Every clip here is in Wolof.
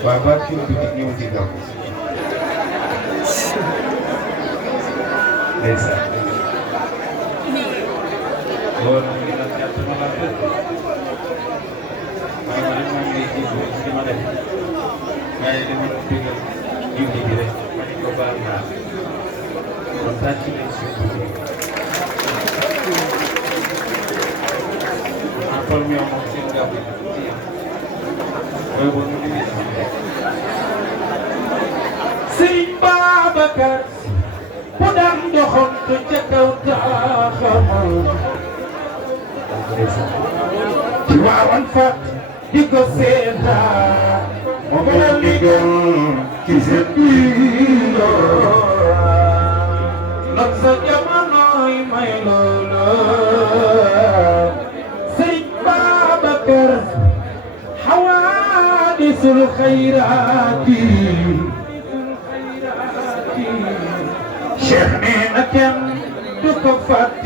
Bapak itu bikinnya uji kamu. Desa. Oh, kita siap semua lagi. Kemarin mandi itu gimana? Kayak ini tinggal ini dia. Kami coba nak. Rotasi itu. Apa yang mau singgah? Sëriñ Babacar bu daan doxantu ca kaw taaxam ci waawan fat di ko seetaan moo gën a liggéey ci seen biir nag sa jamonoy may loolu Sëriñ Babacar حوادث الخيرات شيخنا كم تكفت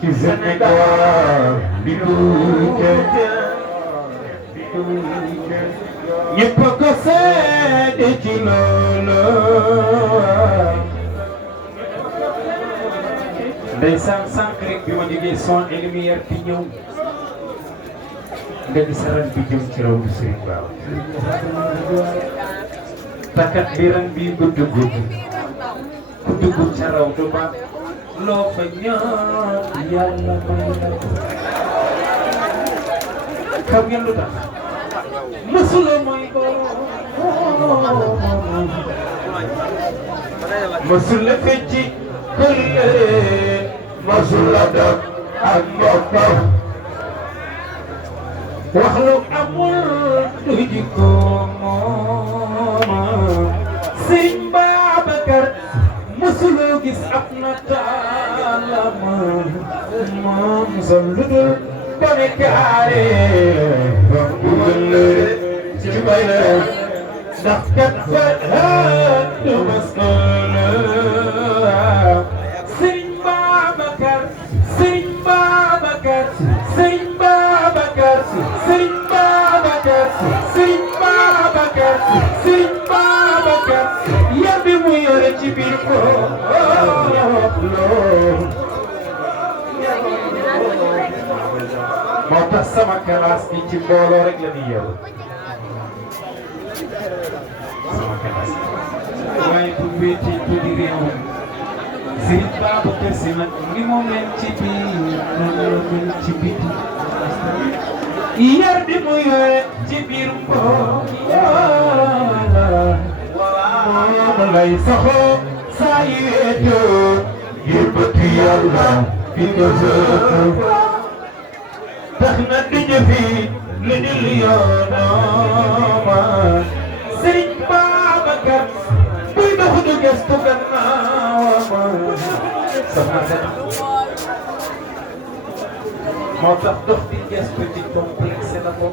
في السنغال بدوك يبقى سيدك لولا ndeysaan sànq rek bi ma jógee son et lumière di ñëw nga di saran bi jëm ci raw du Sëriñ Baaw takat bi ran bi gudd gudd ku dugg ca raw du ba loo fa ñaan yàlla may la ko xam ngeen lu tax mësula mooy borom mësula fecci këlle mësula dog ak mbokkam wax lu amul du jikko moom Sëriñ Babacar mësuloo gis ab nataalam moom sa lu dul bone kaare wax bu wëllëre ci bay la ndax kat fa du masala Sëriñ Babacar Sëriñ Babacar Sëriñ Babacar Sëriñ Babacar Sëriñ Babacar Sëriñ Babacar yar bi mu yore ci biir ko moo tax sama classe bi ci mbooloo rek la ñuy yeewu sama classe waaye bu wéetee tuddi réew Sëriñ Babacar Si nag ni mu mel ci biir noonu la mel ci biti yar bi mu yore ci biir mbooloo moom lay saxoo saa yi weetoo ngir bëgg Yàlla fi nga sëkk tax na di jëfi li dul yoonam Sëriñ Babacar buy dox du gestu gannaawam soxna Sëñ moo tax dox di gestu ci complexe la ko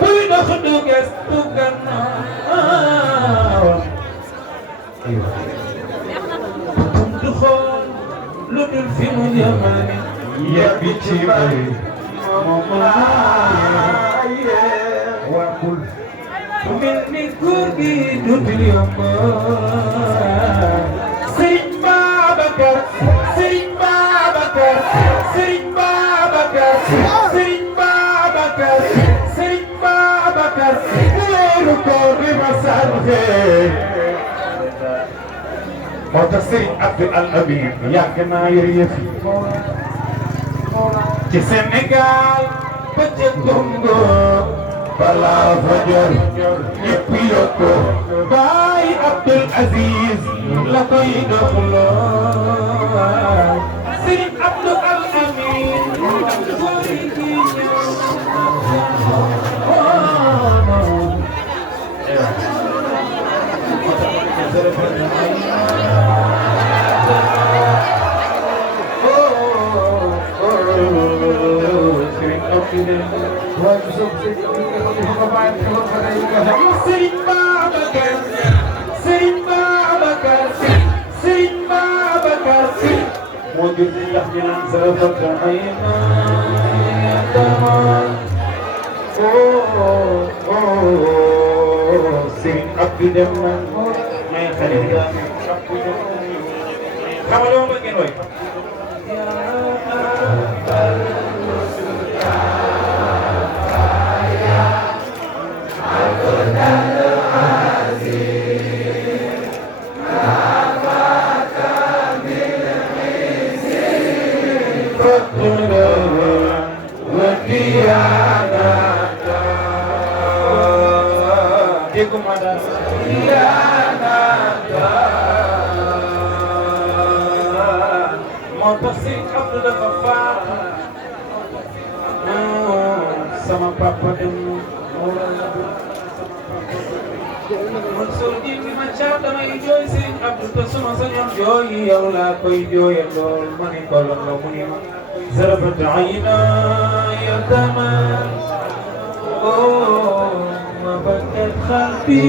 buy dox du gestu gannaawam du xool lu dul fi mu jëmale yàgg ci bay moom waakul ku mel ni góor gi dootul yomb Sëriñ Babacar Sëriñ Babacar Sëriñ Babacar Sëriñ Babacar Sëriñ Babacar weeru koor bi ma sarxe moo tax Sëriñ Abdou Al Amin yàgg naa yor yëf yi ci Sénégal ba ca Congo balaa fa jor ñëpp yokku Baay Abdul Aziz la koy doxloo Sëriñ Abdou Al Amin Sëriñ Babacar Sëriñ Babacar Sëriñ Babacar موجود تحمل سرفك عينا يا تمام سين أبدي دمنا ما يخلي دامي كم اليوم بكين وي sama papa dem Mansour ji mi ma caab damay jooy Serigne Abdou te suma sañoon jooy yow laa koy jooyal lool ma ne ko lool mu ne ma zarabat ayna ya dama ma bakat qalbi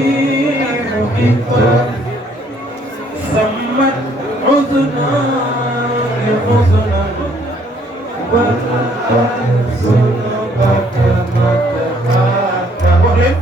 muhibba sammat udna ya udna wa sunubaka matahaka boleh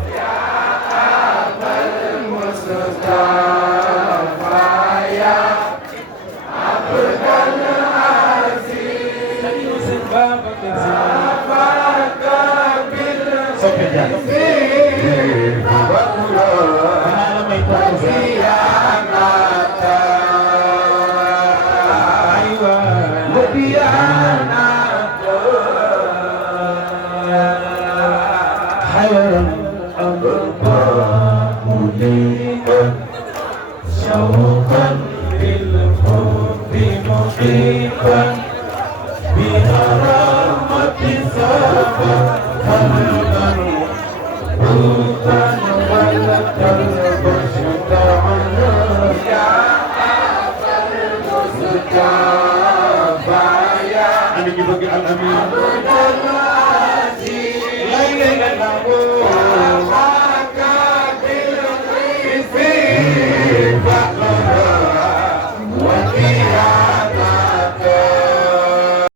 شوقا للحب محيطا بها رحمة سابا قلبا روحا ولك البشر عنا يا أبا المصطفى يا أنا جبك الأمين